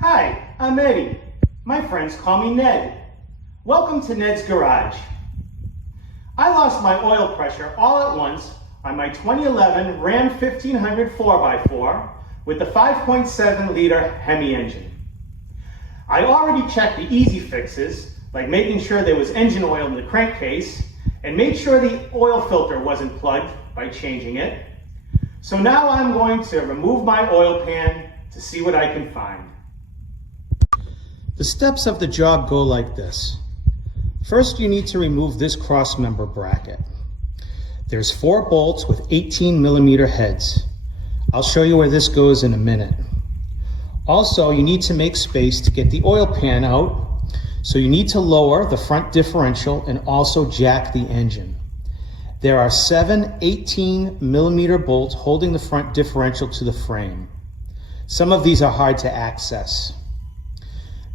Hi, I'm Eddie. My friends call me Ned. Welcome to Ned's Garage. I lost my oil pressure all at once on my 2011 Ram 1500 4x4 with the 5.7 liter Hemi engine. I already checked the easy fixes, like making sure there was engine oil in the crankcase and made sure the oil filter wasn't plugged by changing it. So now I'm going to remove my oil pan to see what I can find. The steps of the job go like this. First, you need to remove this crossmember bracket. There's 4 bolts with 18mm heads. I'll show you where this goes in a minute. Also, you need to make space to get the oil pan out, so you need to lower the front differential and also jack the engine. There are 7 18mm bolts holding the front differential to the frame. Some of these are hard to access.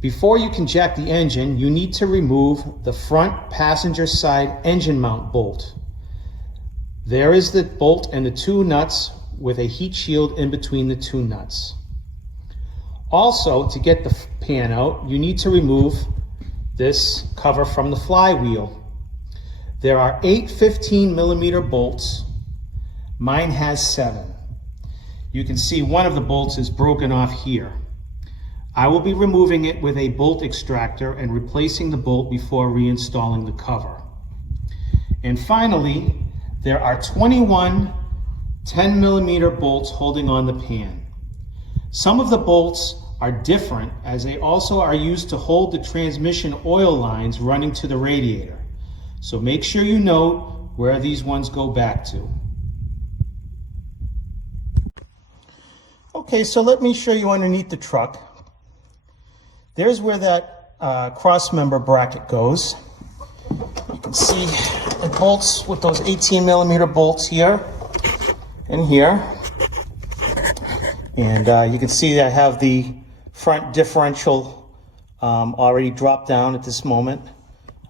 Before you can jack the engine, you need to remove the front passenger side engine mount bolt. There is the bolt and the 2 nuts with a heat shield in between the 2 nuts. Also, to get the pan out, you need to remove this cover from the flywheel. There are 8 15mm bolts. Mine has 7. You can see one of the bolts is broken off here. I will be removing it with a bolt extractor and replacing the bolt before reinstalling the cover. And finally, there are 21 10mm bolts holding on the pan. Some of the bolts are different, as they also are used to hold the transmission oil lines running to the radiator. So make sure you note where these ones go back to. Okay, so let me show you underneath the truck. There's where that crossmember bracket goes. You can see it bolts with those 18mm bolts here and here. And you can see that I have the front differential already dropped down at this moment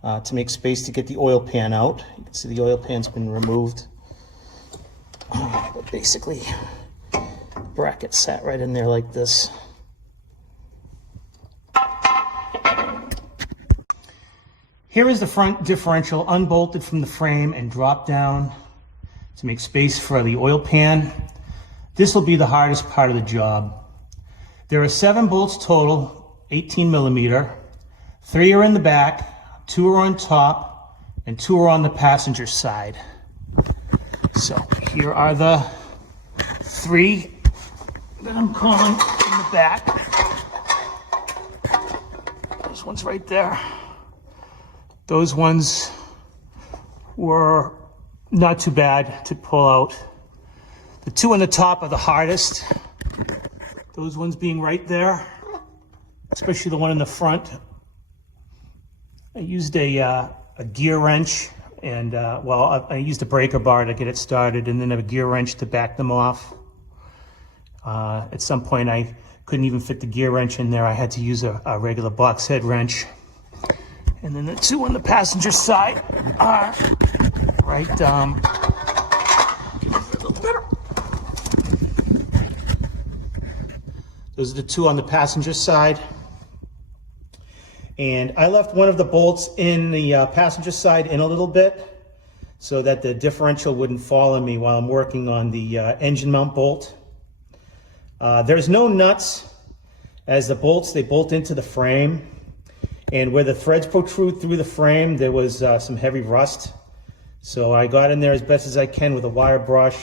to make space to get the oil pan out. You can see the oil pan's been removed. But basically, bracket sat right in there like this. Here is the front differential unbolted from the frame and dropped down to make space for the oil pan. This will be the hardest part of the job. There are 7 bolts total, 18mm. 3 are in the back, 2 are on top, and 2 are on the passenger side. So here are the 3 that I'm calling in the back. This one's right there. Those ones were not too bad to pull out. The 2 on the top are the hardest. Those ones being right there, especially the one in the front. I used a gear wrench and, I used a breaker bar to get it started and then a gear wrench to back them off. At some point I couldn't even fit the gear wrench in there. I had to use a regular box head wrench. And then the 2 on the passenger side are right a little better. Those are the 2 on the passenger side. And I left one of the bolts in the passenger side in a little bit so that the differential wouldn't fall on me while I'm working on the engine mount bolt. There's no nuts, as the bolts, they bolt into the frame. And where the threads protrude through the frame, there was some heavy rust. So I got in there as best as I can with a wire brush,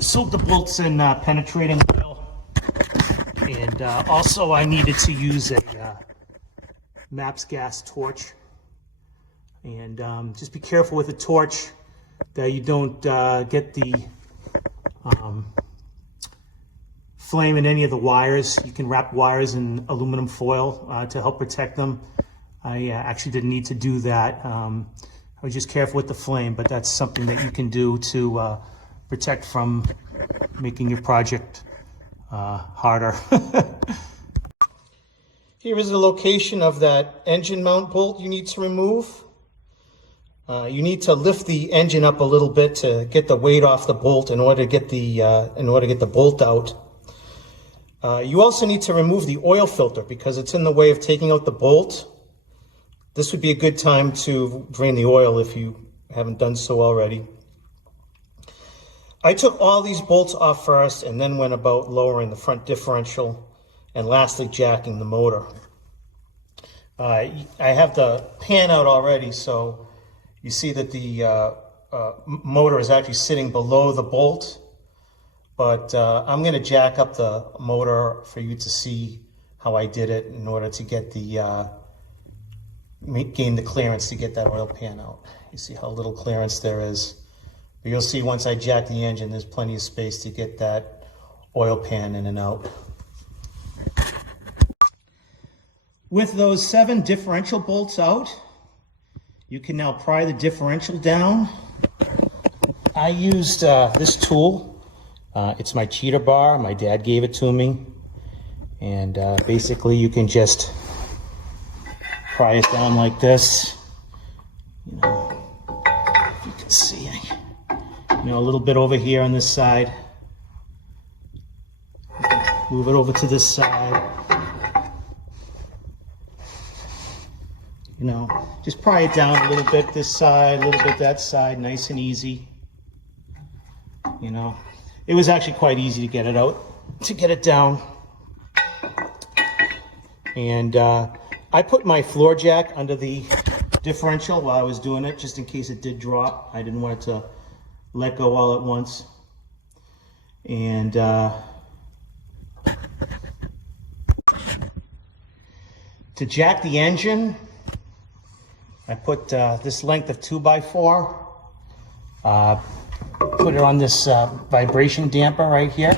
soaked the bolts in penetrating oil. And also I needed to use a MAPS gas torch. And just be careful with the torch that you don't get the flame in any of the wires. You can wrap wires in aluminum foil to help protect them. I actually didn't need to do that. I was just careful with the flame, but that's something that you can do to protect from making your project harder. Here is the location of that engine mount bolt you need to remove. You need to lift the engine up a little bit to get the weight off the bolt in order to get the bolt out. You also need to remove the oil filter because it's in the way of taking out the bolt. This would be a good time to drain the oil if you haven't done so already. I took all these bolts off first and then went about lowering the front differential and lastly jacking the motor. I have the pan out already, so you see that the motor is actually sitting below the bolt, but I'm going to jack up the motor for you to see how I did it in order to get the gain the clearance to get that oil pan out. You see how little clearance there is. But you'll see once I jack the engine, there's plenty of space to get that oil pan in and out. With those 7 differential bolts out, you can now pry the differential down. I used this tool. It's my cheater bar. My dad gave it to me. And basically you can just pry it down like this. You know, if you can see, a little bit over here on this side. Move it over to this side. Just pry it down a little bit this side, a little bit that side, nice and easy. It was actually quite easy to get it out, to get it down. And I put my floor jack under the differential while I was doing it, just in case it did drop. I didn't want it to let go all at once. And to jack the engine, I put this length of 2x4, put it on this vibration damper right here,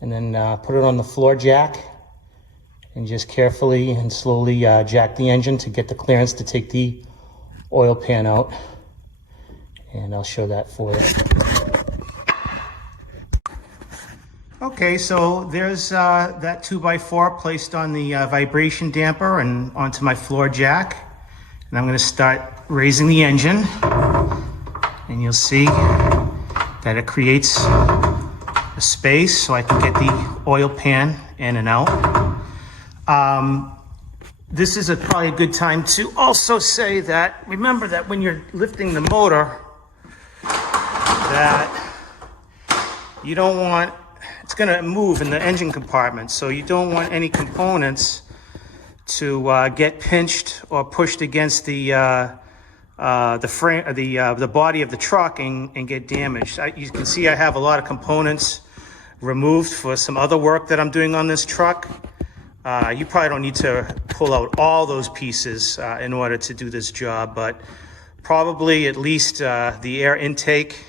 and then put it on the floor jack, and just carefully and slowly jack the engine to get the clearance to take the oil pan out. And I'll show that for you. Okay, so there's that 2x4 placed on the vibration damper and onto my floor jack. And I'm going to start raising the engine. And you'll see that it creates a space so I can get the oil pan in and out. This is probably a good time to also say that, remember that when you're lifting the motor, that you don't want, it's going to move in the engine compartment, so you don't want any components to get pinched or pushed against the frame, the body of the truck and get damaged. You can see I have a lot of components removed for some other work that I'm doing on this truck. You probably don't need to pull out all those pieces in order to do this job, but probably at least the air intake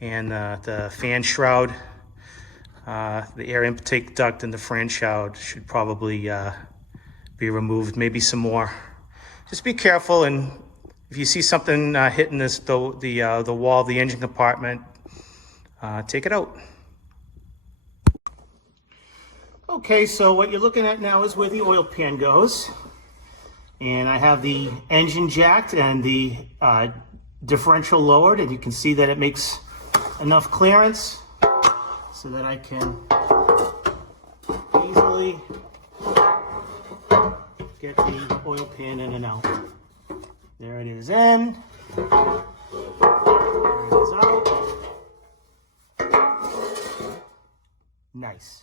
and the fan shroud, the air intake duct and the fan shroud should probably be removed, maybe some more. Just be careful, and if you see something hitting the wall of the engine compartment, take it out. Okay, so what you're looking at now is where the oil pan goes. And I have the engine jacked and the differential lowered, and you can see that it makes enough clearance so that I can easily get the oil pan in and out. There it is in. There it is out. Nice.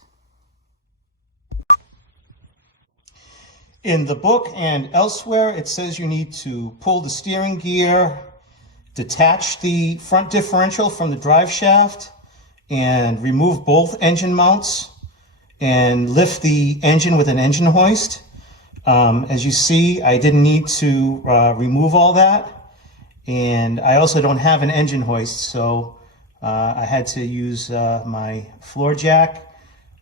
In the book and elsewhere, it says you need to pull the steering gear, detach the front differential from the drive shaft, and remove both engine mounts, and lift the engine with an engine hoist. As you see, I didn't need to remove all that, and I also don't have an engine hoist, so I had to use my floor jack,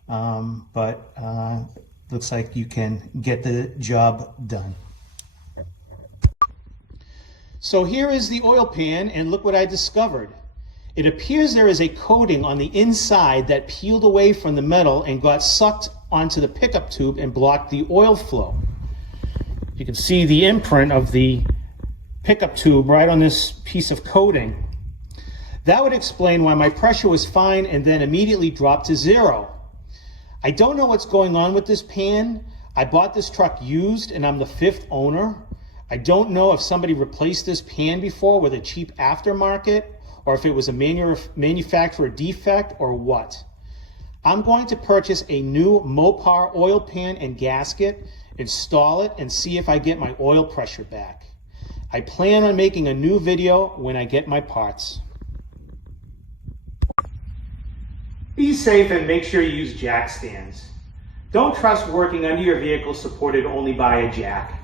but looks like you can get the job done. So here is the oil pan, and look what I discovered. It appears there is a coating on the inside that peeled away from the metal and got sucked onto the pickup tube and blocked the oil flow. You can see the imprint of the pickup tube right on this piece of coating. That would explain why my pressure was fine and then immediately dropped to 0. I don't know what's going on with this pan. I bought this truck used and I'm the 5th owner. I don't know if somebody replaced this pan before with a cheap aftermarket or if it was a manufacturer defect or what. I'm going to purchase a new Mopar oil pan and gasket, install it, and see if I get my oil pressure back. I plan on making a new video when I get my parts. Be safe and make sure you use jack stands. Don't trust working under your vehicle supported only by a jack.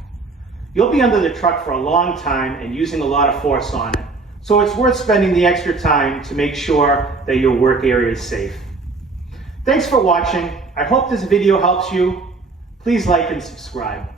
You'll be under the truck for a long time and using a lot of force on it, so it's worth spending the extra time to make sure that your work area is safe. Thanks for watching. I hope this video helps you. Please like and subscribe.